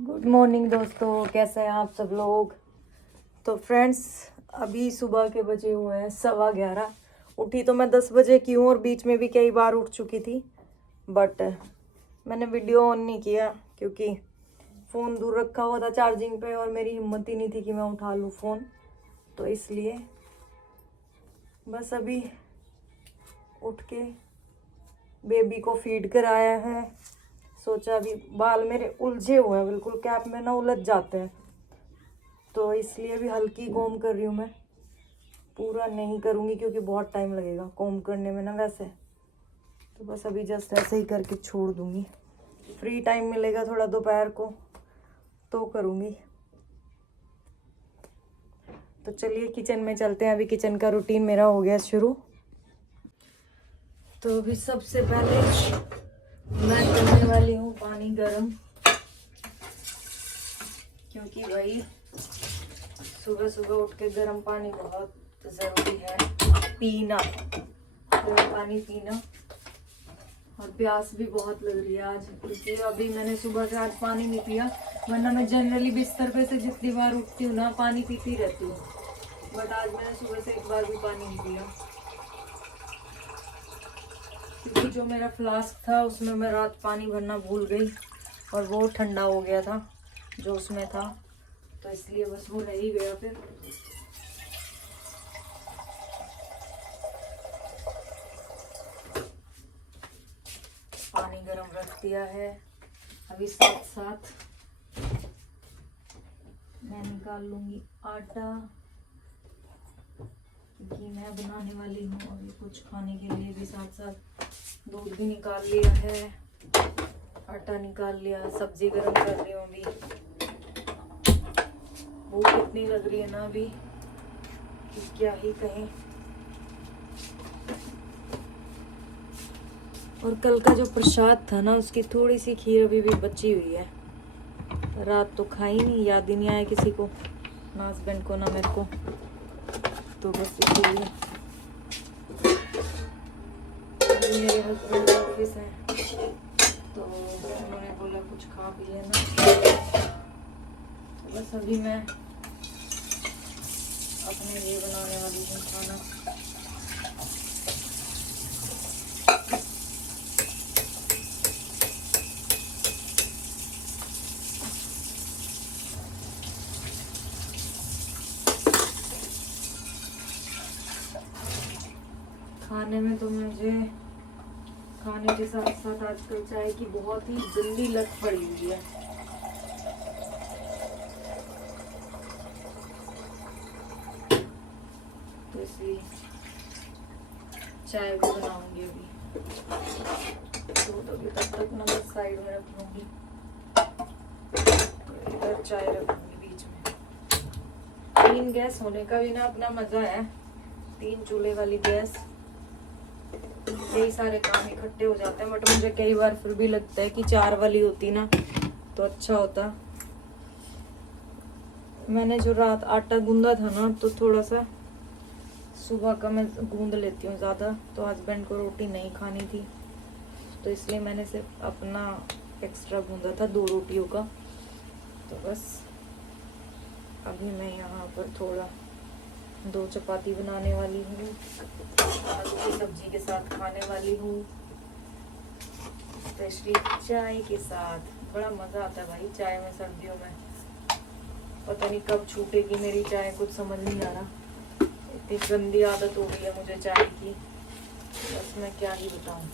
Good morning दोस्तों, कैसे हैं आप सब लोग। तो फ्रेंड्स, अभी सुबह के बजे हुए हैं 11:15। उठी तो मैं 10 बजे की हूँ और बीच में भी कई बार उठ चुकी थी, बट मैंने वीडियो ऑन नहीं किया क्योंकि फ़ोन दूर रखा हुआ था चार्जिंग पे और मेरी हिम्मत ही नहीं थी कि मैं उठा लूँ फ़ोन। तो इसलिए बस अभी उठ के बेबी को फीड कराया है। सोचा अभी बाल मेरे उलझे हुए हैं, बिल्कुल कैप में ना उलझ जाते हैं, तो इसलिए भी हल्की कॉम कर रही हूँ मैं। पूरा नहीं करूँगी क्योंकि बहुत टाइम लगेगा कॉम करने में ना वैसे। तो बस अभी जस्ट ऐसे ही करके छोड़ दूँगी। फ्री टाइम मिलेगा थोड़ा दोपहर को तो करूँगी। तो चलिए किचन में चलते हैं। अभी किचन का रूटीन मेरा हो गया शुरू। तो अभी सबसे पहले मैं करने वाली हूँ पानी गर्म, क्योंकि भाई सुबह सुबह उठ के गर्म पानी बहुत ज़रूरी है पीना, गर्म पानी पीना। और प्यास भी बहुत लग रही है आज, क्योंकि अभी मैंने सुबह से आज पानी नहीं पिया। वरना मैं जनरली बिस्तर पे से जितनी बार उठती हूँ ना पानी पीती रहती हूँ, बट आज मैंने सुबह से एक बार भी पानी नहीं पिया, क्योंकि जो मेरा फ्लास्क था उसमें मैं रात पानी भरना भूल गई और वो ठंडा हो गया था जो उसमें था, तो इसलिए बस वो रह ही गया। फिर पानी गरम रख दिया है। अभी साथ साथ मैं निकाल लूँगी आटा, क्योंकि मैं बनाने वाली हूँ अभी कुछ खाने के लिए भी। साथ साथ दूध भी निकाल लिया है, आटा निकाल लिया, सब्जी गरम कर रही हूँ अभी। भूख इतनी लग रही है ना अभी कि क्या ही कहें। और कल का जो प्रसाद था ना, उसकी थोड़ी सी खीर अभी भी बची हुई है। रात तो खाई नहीं, याद ही नहीं आया किसी को, ना हस्बैंड को ना मेरे को, तो बस इसीलिए। मेरे हस्बैंड ऑफिस है तो उन्होंने बोला कुछ खा पी लेना, तो बस अभी मैं अपने लिए बनाने वाली हूँ खाना। खाने में तो मुझे खाने के साथ साथ आजकल चाय की बहुत ही जल्दी लत पड़ी हुई है। तो इसलिए चाय भी बनाऊंगी अभी। दूध अभी तब तक मैं बस साइड में रख लूंगी, इधर चाय रखूंगी बीच में। 3 गैस होने का भी ना अपना मजा है, 3 चूल्हे वाली गैस, यही सारे काम इकट्ठे हो जाते हैं। बट मुझे कई बार फिर भी लगता है कि 4 वाली होती ना तो अच्छा होता। मैंने जो रात आटा गूंदा था ना, तो थोड़ा सा सुबह का मैं गूंद लेती हूँ ज़्यादा, तो हस्बैंड को रोटी नहीं खानी थी, तो इसलिए मैंने सिर्फ अपना एक्स्ट्रा गूंदा था 2 रोटियों का। तो बस अभी मैं यहाँ पर थोड़ा 2 चपाती बनाने वाली हूँ, आलू की सब्जी के साथ खाने वाली हूँ, स्पेशली चाय के साथ। बड़ा मज़ा आता है भाई चाय में सर्दियों में। पता नहीं कब छूटेगी मेरी चाय, कुछ समझ नहीं आ रहा। इतनी गंदी आदत हो गई है मुझे चाय की, बस मैं क्या ही बताऊँ।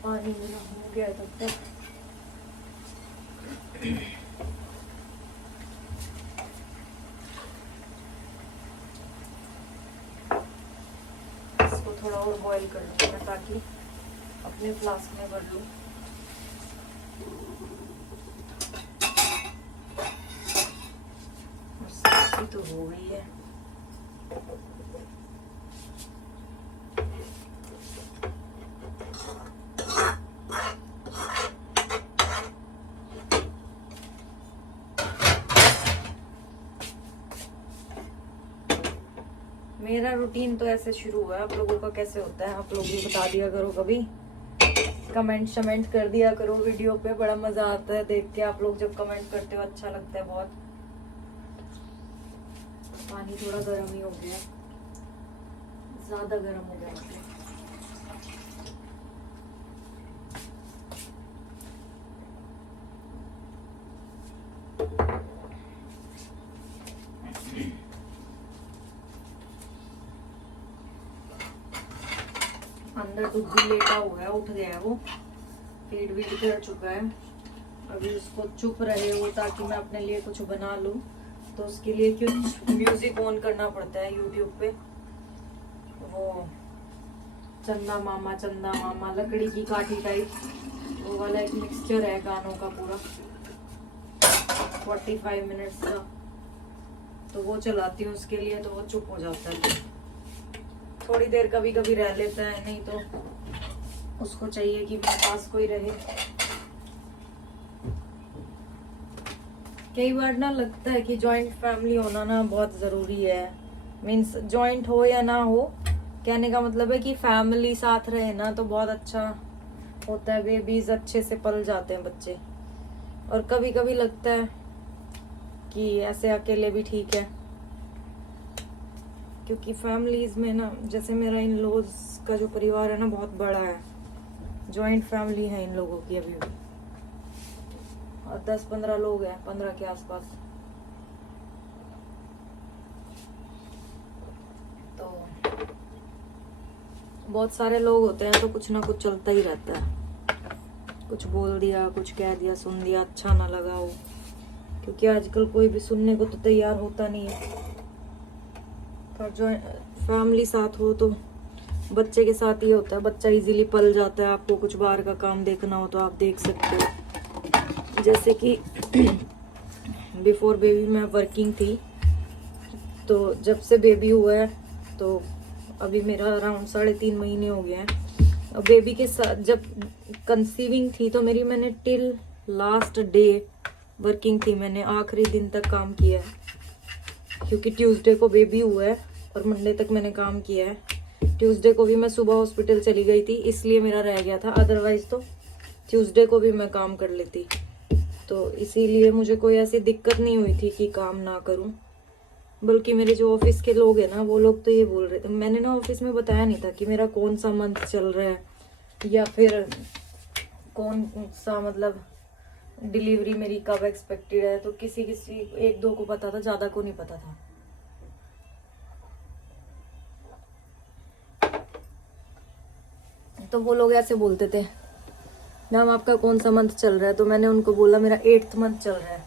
पानी मेरा हो गया तब तक। इसको थोड़ा और बॉईल कर लूँगी मैं, ताकि अपने फ्लास्क में भर लूँ। और सब्जी तो हो गई है। मेरा रूटीन तो ऐसे शुरू हुआ है, आप लोगों का कैसे होता है आप लोग भी बता दिया करो, कभी कमेंट शमेंट कर दिया करो वीडियो पे। बड़ा मजा आता है देख के, आप लोग जब कमेंट करते हो अच्छा लगता है बहुत। पानी थोड़ा गर्म ही हो गया, ज्यादा गर्म हो गया मतलब। अंदर डुग्गी लेटा हुआ है, उठ गया है वो, फीड वीड कर चुका है। अभी उसको चुप रहे वो ताकि मैं अपने लिए कुछ बना लूं, तो उसके लिए कुछ म्यूजिक ऑन करना पड़ता है यूट्यूब पे। वो चंदा मामा लकड़ी की काठी टाइप, वो वाला एक मिक्सचर है गानों का पूरा 45 मिनट्स का, तो वो चलाती हूँ उसके लिए, तो वो चुप हो जाता है। थोड़ी देर कभी कभी रह लेता है, नहीं तो उसको चाहिए कि मेरे पास कोई रहे। कई बार ना लगता है कि जॉइंट फैमिली होना ना बहुत जरूरी है। मीन्स जॉइंट हो या ना हो, कहने का मतलब है कि फैमिली साथ रहे ना तो बहुत अच्छा होता है, बेबीज अच्छे से पल जाते हैं बच्चे। और कभी कभी लगता है कि ऐसे अकेले भी ठीक है, क्योंकि फैमिलीज में ना, जैसे मेरा इन लॉज का जो परिवार है ना बहुत बड़ा है, जॉइंट फैमिली है इन लोगों की अभी भी, और 10-15 लोग हैं, 15 के आसपास। तो बहुत सारे लोग होते हैं तो कुछ ना कुछ चलता ही रहता है, कुछ बोल दिया, कुछ कह दिया, सुन दिया, अच्छा ना लगा हो, क्योंकि आजकल कोई भी सुनने को तो तैयार होता नहीं है। पर जो फैमिली साथ हो तो बच्चे के साथ ही होता है, बच्चा इजीली पल जाता है। आपको कुछ बाहर का काम देखना हो तो आप देख सकते हो। जैसे कि बिफोर बेबी मैं वर्किंग थी, तो जब से बेबी हुआ है तो अभी मेरा अराउंड 3.5 महीने हो गए हैं। और बेबी के साथ जब कंसीविंग थी तो मैंने टिल लास्ट डे वर्किंग थी, मैंने आखिरी दिन तक काम किया है, क्योंकि ट्यूसडे को बेबी हुआ है और मंडे तक मैंने काम किया है। ट्यूसडे को भी मैं सुबह हॉस्पिटल चली गई थी, इसलिए मेरा रह गया था, अदरवाइज तो ट्यूसडे को भी मैं काम कर लेती। तो इसीलिए मुझे कोई ऐसी दिक्कत नहीं हुई थी कि काम ना करूं। बल्कि मेरे जो ऑफिस के लोग हैं ना, वो लोग तो ये बोल रहे थे, मैंने ना ऑफिस में बताया नहीं था कि मेरा कौन सा मंथ चल रहा है या फिर कौन सा मतलब डिलीवरी मेरी कब एक्सपेक्टेड है। तो किसी 1-2 को पता था, ज्यादा को नहीं पता था। तो वो लोग ऐसे बोलते थे, मैम आपका कौन सा मंथ चल रहा है, तो मैंने उनको बोला मेरा 8th मंथ चल रहा है।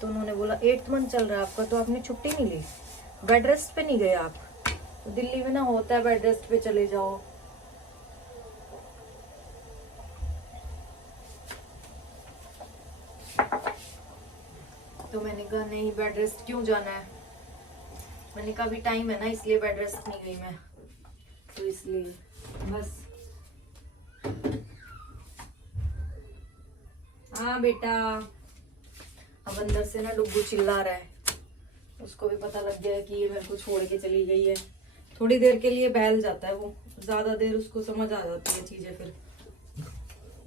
तो उन्होंने बोला 8th मंथ चल रहा है आपका, तो आपने छुट्टी नहीं ली, बेड रेस्ट पे नहीं गए आप? तो दिल्ली में ना होता है बेड रेस्ट पे चले जाओ। तो मैंने कहा नहीं, बेड रेस्ट क्यों जाना है, मैंने कहा अभी टाइम है ना, इसलिए बेड रेस्ट नहीं गई मैं, तो इसलिए बस। हाँ बेटा, अब अंदर से ना डुग्गू चिल्ला रहा है, उसको भी पता लग गया है कि ये मेरे को छोड़ के चली गई है। थोड़ी देर के लिए बहल जाता है वो, ज्यादा देर उसको समझ आ जाती है चीजें फिर।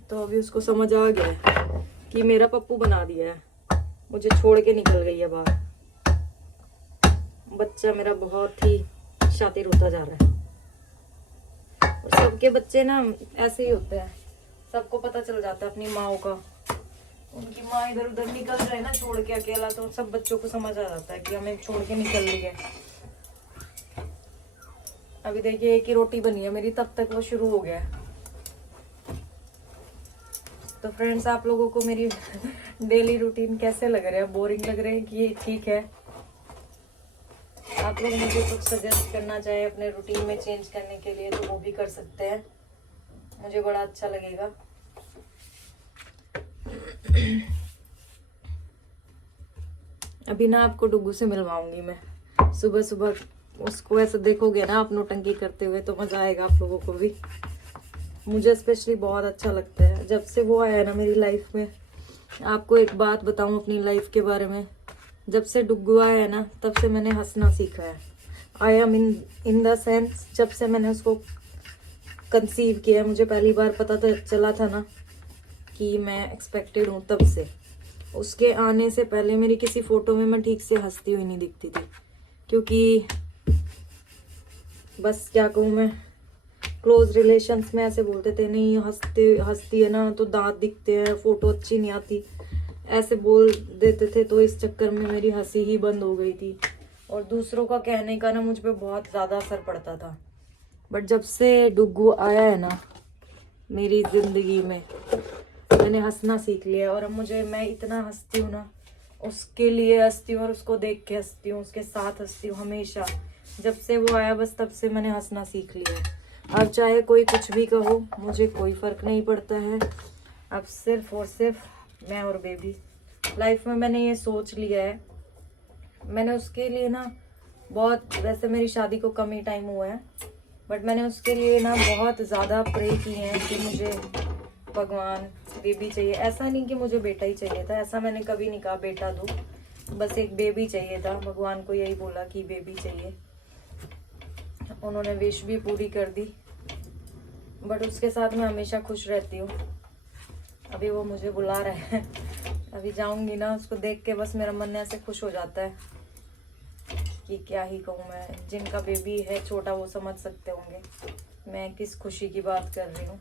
तो अभी उसको समझ आ गया है कि मेरा पप्पू बना दिया है, मुझे छोड़ के निकल गई है बाहर। बच्चा मेरा बहुत ही शातिर होता जा रहा है। और सबके बच्चे ना ऐसे ही होते हैं, सबको पता चल जाता है अपनी माँ का। उनकी माँ इधर उधर निकल जाए ना छोड़ के अकेला, तो सब बच्चों को समझ आ जाता है कि हमें छोड़ के निकल रही है। अभी देखिए एक ही रोटी बनी है मेरी, तब तक वो शुरू हो गया है। तो फ्रेंड्स, आप लोगों को मेरी डेली रूटीन कैसे लग रहा है? बोरिंग लग रहे हैं कि ठीक है? आप लोग मुझे कुछ सजेस्ट करना चाहे अपने रूटीन में चेंज करने के लिए, तो वो भी कर सकते हैं, मुझे बड़ा अच्छा लगेगा। अभी ना आपको डुग्गू से मिलवाऊंगी मैं, सुबह सुबह उसको ऐसे देखोगे ना आप नौटंकी करते हुए, तो मजा आएगा आप लोगों को भी। मुझे स्पेशली बहुत अच्छा लगता है जब से वो आया ना मेरी लाइफ में। आपको एक बात बताऊं अपनी लाइफ के बारे में, जब से डुग्गू आया है ना, तब से मैंने हंसना सीखा है। I am in the sense, जब से मैंने उसको कंसीव किया, मुझे पहली बार पता तो चला था ना कि मैं एक्सपेक्टेड हूँ, तब से उसके आने से पहले मेरी किसी फोटो में मैं ठीक से हंसती हुई नहीं दिखती थी, क्योंकि बस क्या कहूँ मैं, क्लोज रिलेशंस में ऐसे बोलते थे, नहीं हंसती है ना तो दांत दिखते हैं, फोटो अच्छी नहीं आती, ऐसे बोल देते थे। तो इस चक्कर में मेरी हंसी ही बंद हो गई थी और दूसरों का कहने का ना मुझ पे बहुत ज़्यादा असर पड़ता था। बट जब से डुग्गू आया है ना मेरी ज़िंदगी में, मैंने हंसना सीख लिया। और अब मैं इतना हंसती हूँ ना, उसके लिए हंसती हूँ और उसको देख के हंसती हूँ, उसके साथ हंसती हूँ हमेशा। जब से वो आया बस तब से मैंने हंसना सीख लिया है। अब चाहे कोई कुछ भी कहो, मुझे कोई फ़र्क नहीं पड़ता है। अब सिर्फ और सिर्फ मैं और बेबी। लाइफ में मैंने ये सोच लिया है, मैंने उसके लिए ना बहुत, वैसे मेरी शादी को कम ही टाइम हुआ है, बट मैंने उसके लिए ना बहुत ज़्यादा प्रे किए हैं कि मुझे भगवान बेबी चाहिए। ऐसा नहीं कि मुझे बेटा ही चाहिए था, ऐसा मैंने कभी नहीं कहा बेटा दो, बस एक बेबी चाहिए था। भगवान को यही बोला कि बेबी चाहिए, उन्होंने विश भी पूरी कर दी। बट उसके साथ मैं हमेशा खुश रहती हूँ। अभी वो मुझे बुला रहा है, अभी जाऊंगी ना, उसको देख के बस मेरा मन ऐसे खुश हो जाता है कि क्या ही कहूँ मैं। जिनका बेबी है छोटा वो समझ सकते होंगे मैं किस खुशी की बात कर रही हूँ।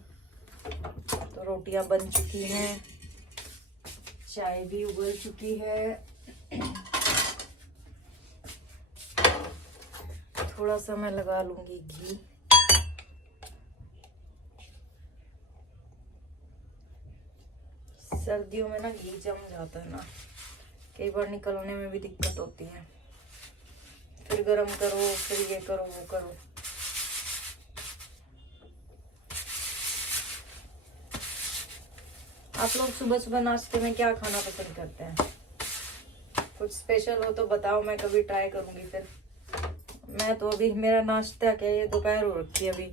तो रोटियां बन चुकी हैं, चाय भी उबल चुकी है, थोड़ा सा मैं लगा लूंगी घी। सर्दियों में ना घी जम जाता है ना, कई बार निकलने में भी दिक्कत होती है, फिर गरम करो, फिर ये करो वो करो। आप लोग सुबह सुबह नाश्ते में क्या खाना पसंद करते हैं? कुछ स्पेशल हो तो बताओ, मैं कभी ट्राई करूंगी। फिर मैं तो अभी, मेरा नाश्ता क्या, ये दोपहर हो रखी है अभी,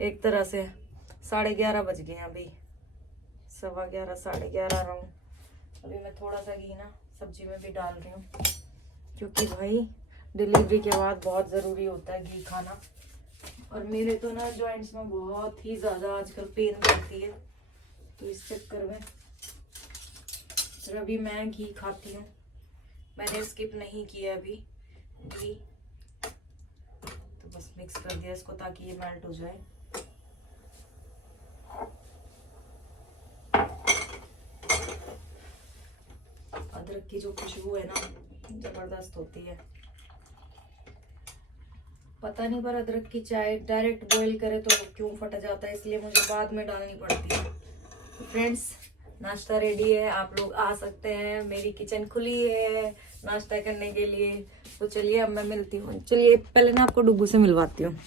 एक तरह से 11:30 बज गए हैं अभी, 11:15 11:30 रहूँ। अभी मैं थोड़ा सा घी ना सब्जी में भी डाल रही हूँ, क्योंकि भाई डिलीवरी के बाद बहुत ज़रूरी होता है घी खाना। और मेरे तो ना जॉइंट्स में बहुत ही ज़्यादा आजकल पेन करती है, तो इस चक्कर में फिर अभी मैं घी खाती हूँ। मैंने स्किप नहीं किया अभी घी, तो बस मिक्स कर दिया इसको ताकि ये मेल्ट हो जाए। अदरक की जो खुशबू है ना जबरदस्त होती है। पता नहीं पर अदरक की चाय डायरेक्ट बॉईल करे तो क्यों फट जाता है, इसलिए मुझे बाद में डालनी पड़ती है। तो फ्रेंड्स, नाश्ता रेडी है, आप लोग आ सकते हैं, मेरी किचन खुली है नाश्ता करने के लिए। तो चलिए अब मैं मिलती हूँ। चलिए पहले ना आपको डुग्गू से मिलवाती हूँ।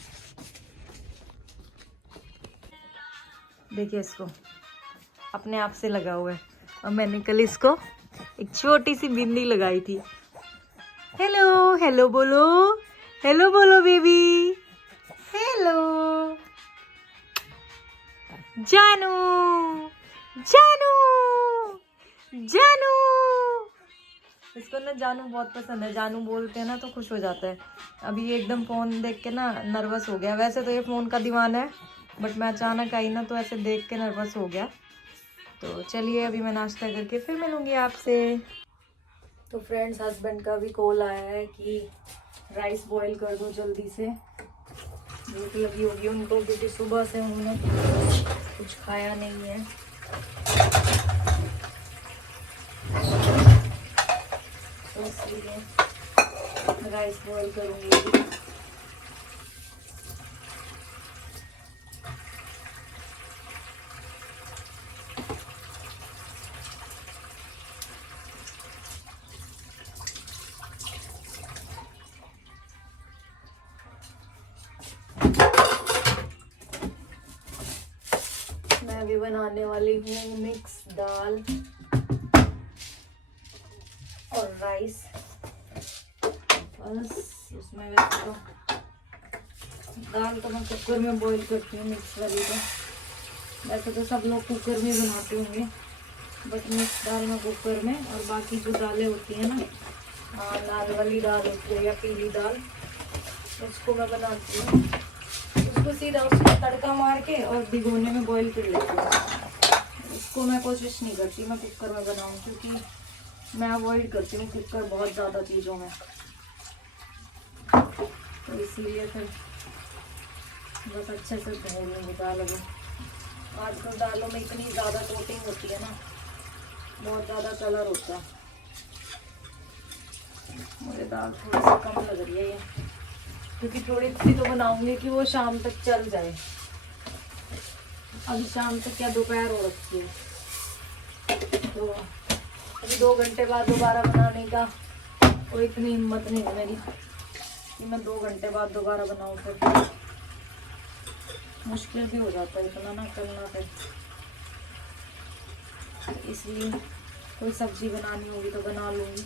देखिए इसको अपने आप से लगा हुआ है, और मैंने कल इसको एक छोटी सी बिंदी लगाई थी। हेलो हेलो बोलो, हेलो बोलो बेबी, हेलो जानू, जानू, जानू। इसको ना जानू बहुत पसंद है, जानू बोलते हैं ना तो खुश हो जाता है। अभी एकदम फ़ोन देख के ना नर्वस हो गया, वैसे तो ये फ़ोन का दीवाना है, बट मैं अचानक आई ना तो ऐसे देख के नर्वस हो गया। तो चलिए अभी मैं नाश्ता करके फिर मिलूँगी आपसे। तो फ्रेंड्स, हस्बैंड का भी कॉल आया है कि राइस बॉईल कर दो जल्दी से, भूख लगी होगी उनको, क्योंकि सुबह से उन्होंने कुछ खाया नहीं है। तो इसलिए राइस बॉईल करूँगी। मैं अभी बनाने वाली हूँ मिक्स दाल और राइस। बस उसमें वैसे तो दाल तो मैं कुकर में बॉईल करती हूँ, मिक्स वाली तो वैसे तो सब लोग कुकर में बनाते होंगे, बट मिक्स दाल में कुकर में, और बाकी जो दालें होती हैं ना, लाल वाली दाल होती है या पीली दाल, उसको मैं बनाती हूँ। उसको सीधा उसको तड़का मार के और भिगोने में बॉईल कर लेती हूँ। उसको मैं कोशिश नहीं करती मैं कुकर में बनाऊँ, क्योंकि मैं अवॉइड करती हूँ कुकर बहुत ज़्यादा चीज़ों में, तो इसीलिए फिर बस अच्छे से धो लूँगी दालों में। आजकल दालों में इतनी ज़्यादा कोटिंग होती है ना, बहुत ज़्यादा कलर होता है। मुझे दाल थोड़ी सी कम लग रही है ये, क्योंकि थोड़ी सी तो बनाऊंगी कि वो शाम तक चल जाए। अभी शाम तक क्या दोपहर हो रखी है, तो अभी 2 घंटे बाद दोबारा बनाने का कोई इतनी हिम्मत नहीं है मेरी कि मैं 2 घंटे बाद दोबारा बनाऊँ। फिर मुश्किल भी हो जाता है इतना ना करना। फिर इसलिए कोई सब्जी बनानी होगी तो बना लूँगी,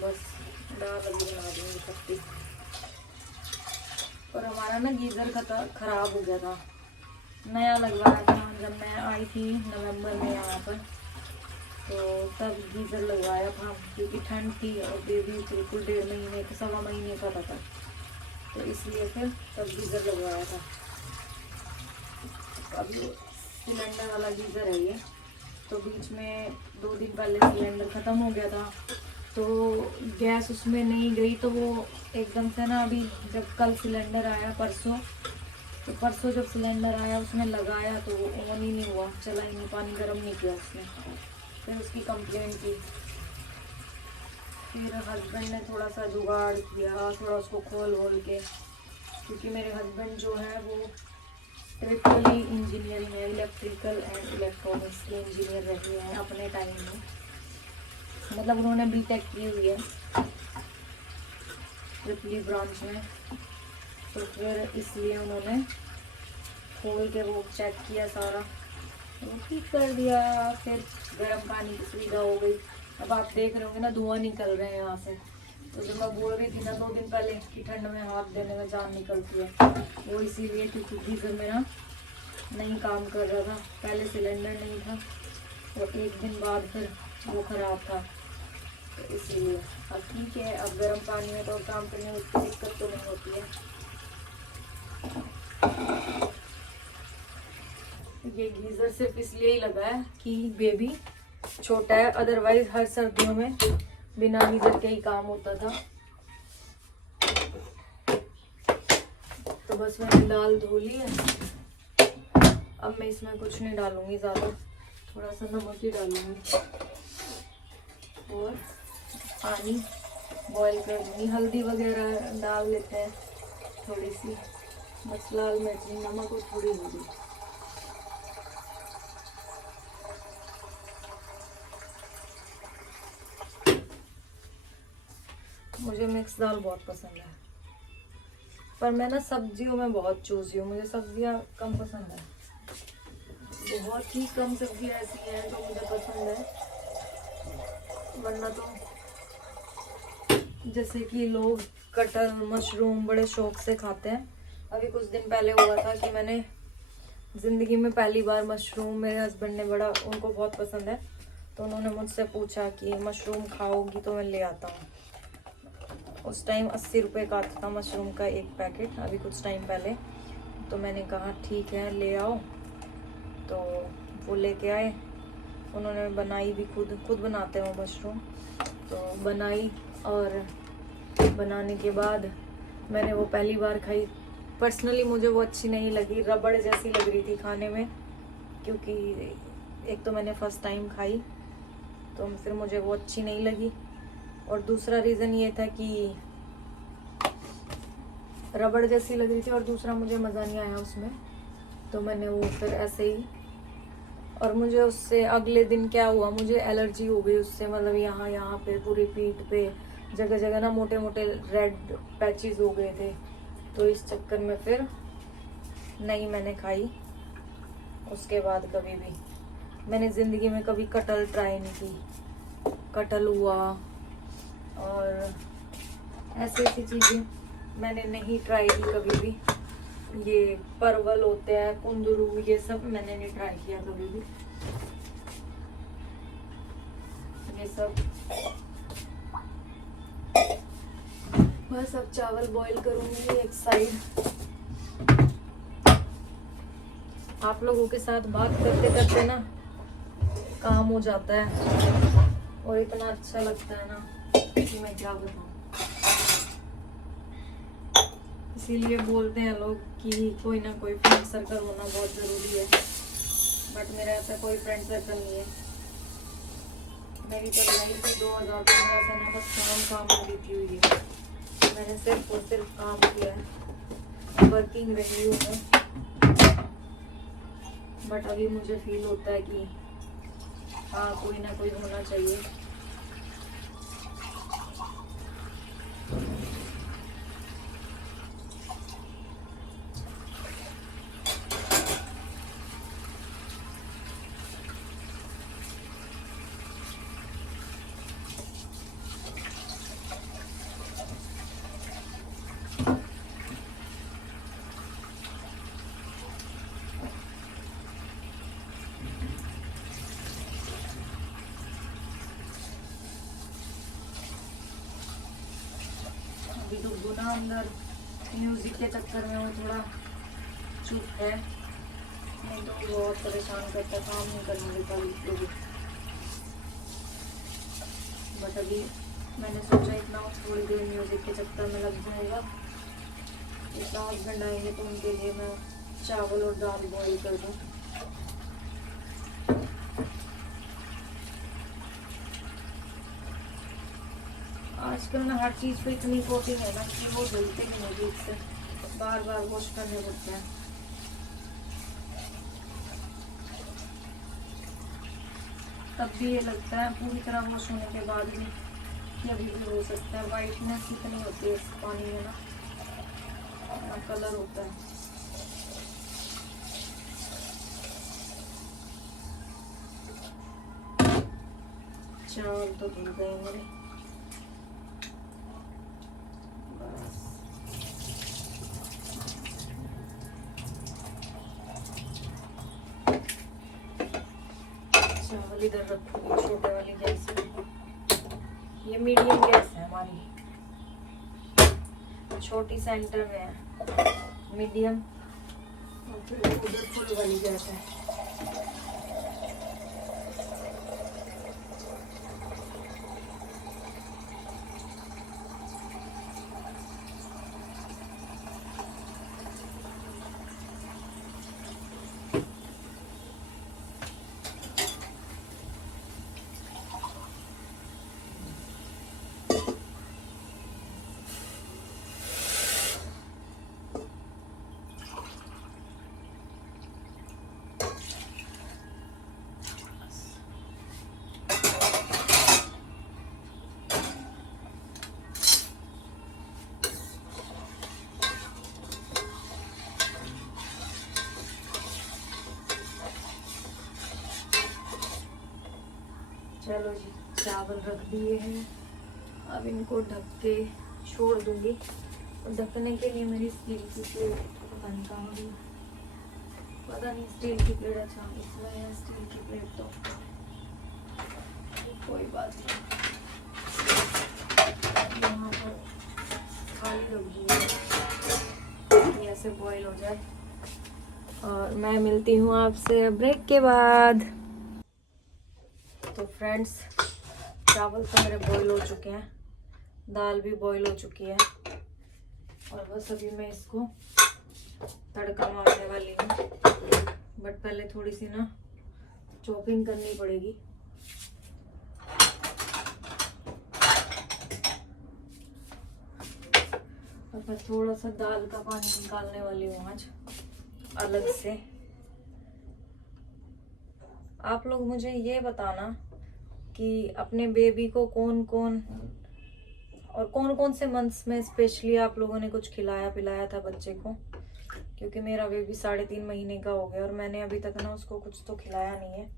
बस दाल अभी बना दूँगी सब्जी। और हमारा ना गीज़र ख़राब हो गया था, नया लगवाया था जब मैं आई थी नवंबर में यहाँ पर, तो तब गीज़र लगवाया था, क्योंकि ठंड थी और बेबी बिल्कुल 1.5 महीने का 1.25 महीने का था, तो इसलिए फिर तब गीज़र लगवाया था। अभी सिलेंडर वाला गीज़र है ये, तो बीच में 2 दिन पहले सिलेंडर ख़त्म हो गया था, तो गैस उसमें नहीं गई, तो वो एकदम से ना अभी जब कल सिलेंडर आया परसों, तो परसों जब सिलेंडर आया उसमें लगाया तो वो ऑन ही नहीं हुआ, चला ही नहीं, पानी गर्म नहीं किया उसने। फिर उसकी कंप्लेंट की, फिर हस्बैंड ने थोड़ा सा जुगाड़ किया, थोड़ा उसको खोल के, क्योंकि मेरे हस्बैंड जो है वो ट्रिपल इंजीनियरिंग है, इलेक्ट्रिकल एंड इलेक्ट्रॉनिक्स के इंजीनियर रहे हैं अपने टाइम में, मतलब उन्होंने बीटेक की हुई है ट्रिपली ब्रांच में, तो फिर इसलिए उन्होंने खोल के वो चेक किया सारा, वो ठीक कर दिया। फिर गर्म पानी की सुविधा हो गई। अब आप देख रहे होंगे ना धुआं निकल रहे हैं यहाँ से, तो जो मैं बोल रही थी ना 2 दिन पहले कि ठंड में हाथ देने में जान निकलती है, वो इसीलिए क्योंकि गीज़र मेरा नहीं काम कर रहा था, पहले सिलेंडर नहीं था और 1 दिन बाद फिर वो ख़राब था, तो इसीलिए। अब ठीक है, अब गर्म पानी में तो काम करने में उतनी दिक्कत तो नहीं होती है। ये गीज़र सिर्फ इसलिए ही लगा है कि बेबी छोटा है, अदरवाइज हर सर्दियों में बिना गीज़र के ही काम होता था। तो बस मैंने दाल धो ली है, अब मैं इसमें कुछ नहीं डालूंगी ज़्यादा, थोड़ा सा नमक ही डालूंगी और पानी बॉईल कर दूँगी, हल्दी वगैरह डाल लेते हैं थोड़ी सी, बस लाल मिर्च नमक और थोड़ी हल्दी। मुझे मिक्स दाल बहुत पसंद है, पर मैं ना सब्जियों में बहुत चूज़ी हूँ, मुझे सब्जियाँ कम पसंद है, बहुत ही कम सब्जियाँ ऐसी हैं जो मुझे पसंद है, वरना तो जैसे कि लोग कटहल मशरूम बड़े शौक से खाते हैं। अभी कुछ दिन पहले हुआ था कि मैंने ज़िंदगी में पहली बार मशरूम, मेरे हस्बैंड ने बड़ा, उनको बहुत पसंद है, तो उन्होंने मुझसे पूछा कि मशरूम खाओगी, तो मैं ले आता हूँ। उस टाइम 80 रुपये का आता था मशरूम का एक पैकेट, अभी कुछ टाइम पहले, तो मैंने कहा ठीक है ले आओ, तो वो लेके आए। उन्होंने बनाई भी, खुद बनाते हैं वो मशरूम, तो बनाई, और बनाने के बाद मैंने वो पहली बार खाई। पर्सनली मुझे वो अच्छी नहीं लगी, रबड़ जैसी लग रही थी खाने में, क्योंकि एक तो मैंने फर्स्ट टाइम खाई, तो फिर मुझे वो अच्छी नहीं लगी, और दूसरा रीज़न ये था कि रबड़ जैसी लग रही थी, और दूसरा मुझे मज़ा नहीं आया उसमें, तो मैंने वो फिर ऐसे ही, और मुझे उससे अगले दिन क्या हुआ, मुझे एलर्जी हो गई उससे, मतलब यहाँ पे पूरी पीठ पे जगह जगह ना मोटे मोटे रेड पैचेस हो गए थे, तो इस चक्कर में फिर नहीं मैंने खाई। उसके बाद कभी भी मैंने ज़िंदगी में कभी कटहल ट्राई नहीं की, कटहल हुआ और ऐसी चीज़ें मैंने नहीं ट्राई की कभी भी। ये परवल होते हैं, कुंदरू, ये सब मैंने नहीं ट्राई किया कभी भी, ये सब बस अब चावल बॉईल करूंगी एक साइड। आप लोगों के साथ बात करते करते ना काम हो जाता है और इतना अच्छा लगता है ना कि मैं क्या बताऊं। इसीलिए बोलते हैं लोग कि कोई ना कोई फ्रेंड सर्कल होना बहुत ज़रूरी है, बट मेरा ऐसा कोई फ्रेंड सर्कल नहीं है। मेरी तो लाइफ 2015 से ना बस काम में बीती हुई है। मैंने सिर्फ और सिर्फ काम किया है, वर्किंग रही हूँ मैं। बट अभी मुझे फील होता है कि हाँ कोई ना कोई होना चाहिए। अभी तो गुना अंदर म्यूजिक के चक्कर में वो थोड़ा चुप है, नहीं तो बहुत परेशान करता, काम नहीं करने देता बिल्कुल भी। बट अभी मैंने सोचा इतना थोड़ी देर म्यूजिक के चक्कर में लग जाएगा। इतना हस्बैंड आएंगे तो उनके लिए मैं चावल और दाल बॉईल कर दूँ। आजकल ना हर चीज़ पे इतनी कोटिंग है ना कि वो धुलते भी नहीं ठीक से, बार बार वॉश करने पड़ते हैं। तब भी ये लगता है पूरी तरह वॉश होने के बाद भी कि अभी भी हो सकता है। वाइटनेस इतनी होती है इस पानी में ना कलर होता है। चावल तो धुल गए मेरे। चावल इधर रखूंगी छोटे वाली गैस में। ये मीडियम गैस है हमारी, छोटी सेंटर में है मीडियम, और फिर उधर फुल वाली गैस है। चलो जी, चावल रख दिए हैं, अब इनको ढक के छोड़ दूंगी। और ढकने के लिए मेरी स्टील की प्लेट पता नहीं कहाँ गई, पता नहीं स्टील की प्लेट, अच्छा इसमें है स्टील की प्लेट, तो कोई बात नहीं, यहाँ पर खाली रख दूँगी, ऐसे बॉईल हो जाए। और मैं मिलती हूँ आपसे ब्रेक के बाद। तो फ्रेंड्स, चावल तो मेरे बॉईल हो चुके हैं, दाल भी बॉईल हो चुकी है, और बस अभी मैं इसको तड़का मारने वाली हूँ। बट पहले थोड़ी सी ना चॉपिंग करनी पड़ेगी। और मैं थोड़ा सा दाल का पानी निकालने वाली हूँ आज अलग से। आप लोग मुझे ये बताना कि अपने बेबी को कौन कौन से मंथ्स में स्पेशली आप लोगों ने कुछ खिलाया पिलाया था बच्चे को, क्योंकि मेरा बेबी 3.5 महीने का हो गया और मैंने अभी तक ना उसको कुछ तो खिलाया नहीं है।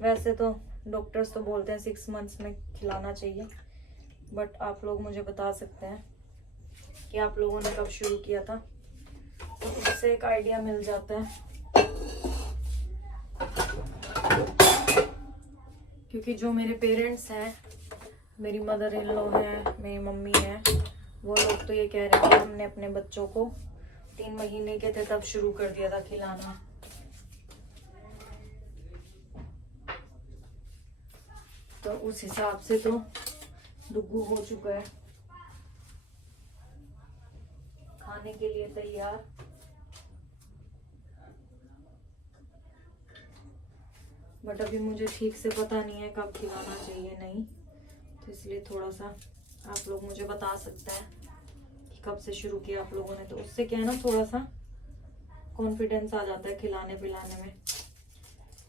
वैसे तो डॉक्टर्स तो बोलते हैं 6 मंथ्स में खिलाना चाहिए, बट आप लोग मुझे बता सकते हैं कि आप लोगों ने कब शुरू किया था, तो उससे एक आइडिया मिल जाता है। क्योंकि जो मेरे पेरेंट्स हैं, मेरी मदर इन लॉ है, मेरी मम्मी है, वो लोग तो ये कह रहे हैं कि हमने अपने बच्चों को 3 महीने के थे तब शुरू कर दिया था खिलाना। तो उस हिसाब से तो डुग्गू हो चुका है खाने के लिए तैयार। बट अभी मुझे ठीक से पता नहीं है कब खिलाना चाहिए नहीं, तो इसलिए थोड़ा सा आप लोग मुझे बता सकते हैं कि कब से शुरू किया आप लोगों ने। तो उससे क्या है ना, थोड़ा सा कॉन्फिडेंस आ जाता है खिलाने पिलाने में,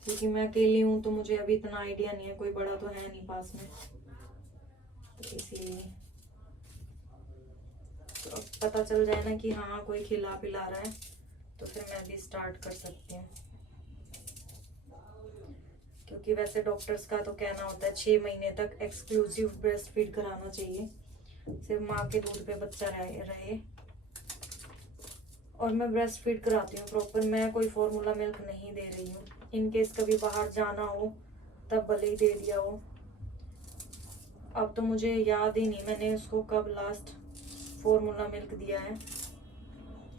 क्योंकि मैं अकेली हूँ तो मुझे अभी इतना आइडिया नहीं है, कोई बड़ा तो है नहीं पास में, तो इसीलिए तो अब पता चल जाए ना कि हाँ कोई खिला पिला रहा है तो फिर मैं भी स्टार्ट कर सकती हूँ। क्योंकि वैसे डॉक्टर्स का तो कहना होता है 6 महीने तक एक्सक्लूसिव ब्रेस्ट फीड कराना चाहिए, सिर्फ माँ के दूध पे बच्चा रहे। और मैं ब्रेस्ट फीड कराती हूँ प्रॉपर, मैं कोई फॉर्मूला मिल्क नहीं दे रही हूँ। इन केस कभी बाहर जाना हो तब भले ही दे दिया हो। अब तो मुझे याद ही नहीं मैंने उसको कब लास्ट फॉर्मूला मिल्क दिया है।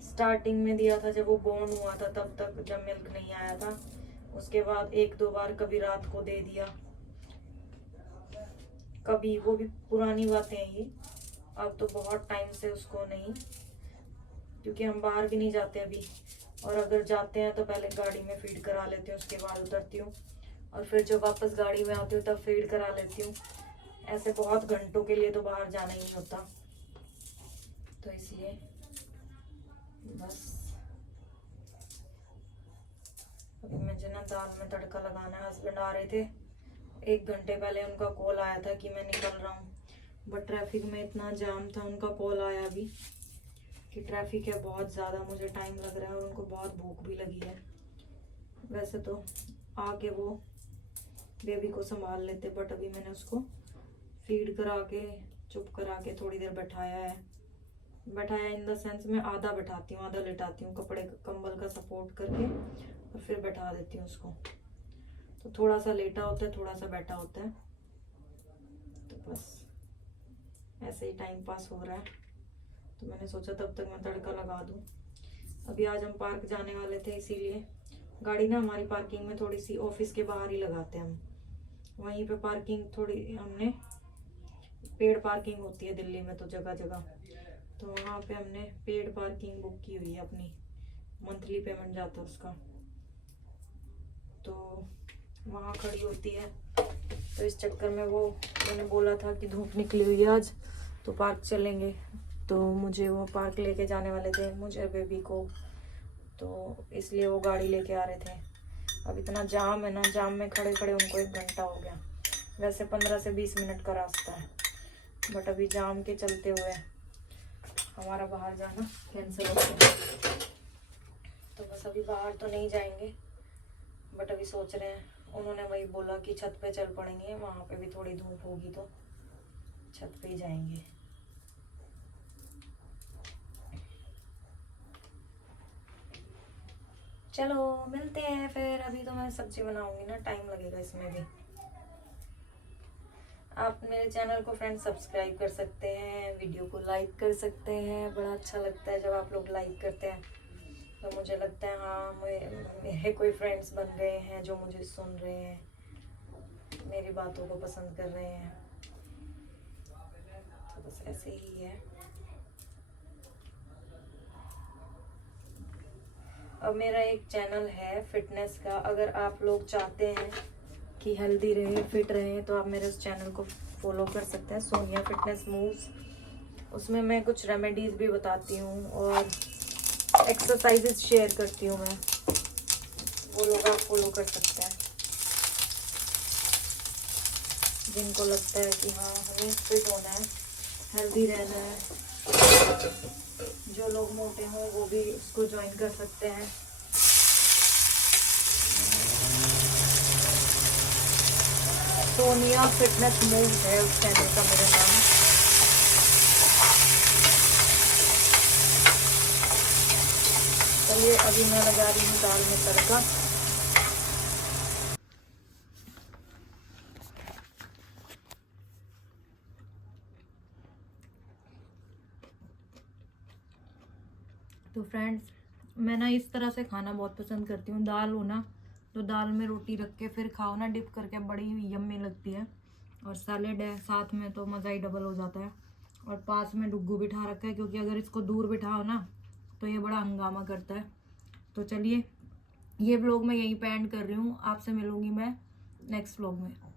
स्टार्टिंग में दिया था जब वो बोर्न हुआ था, तब तक जब मिल्क नहीं आया था। उसके बाद 1-2 बार कभी रात को दे दिया, कभी, वो भी पुरानी बातें हैं ये। अब तो बहुत टाइम से उसको नहीं, क्योंकि हम बाहर भी नहीं जाते अभी, और अगर जाते हैं तो पहले गाड़ी में फीड करा लेती हूँ, उसके बाद उतरती हूँ, और फिर जब वापस गाड़ी में आती हूँ तब फीड करा लेती हूँ। ऐसे बहुत घंटों के लिए तो बाहर जाना ही नहीं होता, तो इसलिए बस अभी मुझे ना दाल में तड़का लगाना है। हस्बैंड आ रहे थे 1 घंटे पहले, उनका कॉल आया था कि मैं निकल रहा हूँ, बट ट्रैफिक में इतना जाम था। उनका कॉल आया अभी कि ट्रैफिक है बहुत ज़्यादा, मुझे टाइम लग रहा है, और उनको बहुत भूख भी लगी है। वैसे तो आके वो बेबी को संभाल लेते, बट अभी मैंने उसको फीड करा के चुप करा के थोड़ी देर बैठाया इन द सेंस मैं आधा बैठाती हूँ आधा लेटाती हूँ, कपड़े कंबल का सपोर्ट करके, और फिर बैठा देती हूँ उसको। तो थोड़ा सा लेटा होता है, थोड़ा सा बैठा होता है, तो बस ऐसे ही टाइम पास हो रहा है। तो मैंने सोचा तब तक मैं तड़का लगा दूँ। अभी आज हम पार्क जाने वाले थे, इसीलिए गाड़ी ना हमारी पार्किंग में थोड़ी सी, ऑफिस के बाहर ही लगाते हैं हम, वहीं पे पार्किंग थोड़ी, हमने पेड पार्किंग होती है दिल्ली में तो जगह जगह, तो वहाँ पे हमने पेड पार्किंग बुक की हुई है अपनी, मंथली पेमेंट जाता है उसका, तो वहाँ खड़ी होती है। तो इस चक्कर में वो मैंने बोला था कि धूप निकली हुई है आज तो पार्क चलेंगे, तो मुझे वो पार्क लेके जाने वाले थे, मुझे बेबी को, तो इसलिए वो गाड़ी लेके आ रहे थे। अब इतना जाम है ना, जाम में खड़े खड़े उनको 1 घंटा हो गया। वैसे 15 से 20 मिनट का रास्ता है, बट अभी जाम के चलते हुए हमारा बाहर जाना कैंसिल हो गया। तो बस अभी बाहर तो नहीं जाएंगे, बट अभी सोच रहे हैं, उन्होंने वही बोला कि छत पे चल पड़ेंगे, वहाँ पे भी थोड़ी धूप होगी तो छत पे ही जाएंगे। चलो मिलते हैं फिर। अभी तो मैं सब्जी बनाऊंगी ना, टाइम लगेगा इसमें भी। आप मेरे चैनल को फ्रेंड्स सब्सक्राइब कर सकते हैं, वीडियो को लाइक कर सकते हैं। बड़ा अच्छा लगता है जब आप लोग लाइक करते हैं, तो मुझे लगता है हाँ मेरे कोई फ्रेंड्स बन गए हैं जो मुझे सुन रहे हैं, मेरी बातों को पसंद कर रहे हैं। तो बस ऐसे ही है। अब मेरा एक चैनल है फिटनेस का, अगर आप लोग चाहते हैं कि हेल्दी रहे, फिट रहे, तो आप मेरे उस चैनल को फॉलो कर सकते हैं, सोनिया फिटनेस मूव्स। उसमें मैं कुछ रेमेडीज़ भी बताती हूँ और एक्सरसाइजेस शेयर करती हूँ मैं, वो लोग आप फॉलो कर सकते हैं जिनको लगता है कि हाँ हमें फिट होना है, हेल्दी रहना है। जो लोग मोटे हों वो भी उसको ज्वाइन कर सकते हैं। सोनिया फिटनेस मूव्स है उस चैनल का मेरा नाम। चलिए अभी मैं लगा रही हूँ दाल में तड़का। तो फ्रेंड्स, मैं ना इस तरह से खाना बहुत पसंद करती हूँ। दाल हो ना तो दाल में रोटी रख के फिर खाओ ना डिप करके, बड़ी यम्मी लगती है। और सैलेड है साथ में तो मज़ा ही डबल हो जाता है। और पास में डुग्गू बिठा रखा है, क्योंकि अगर इसको दूर बिठाओ ना तो ये बड़ा हंगामा करता है। तो चलिए, ये व्लॉग मैं यहीं पे एंड कर रही हूँ। आपसे मिलूंगी मैं नेक्स्ट व्लॉग में।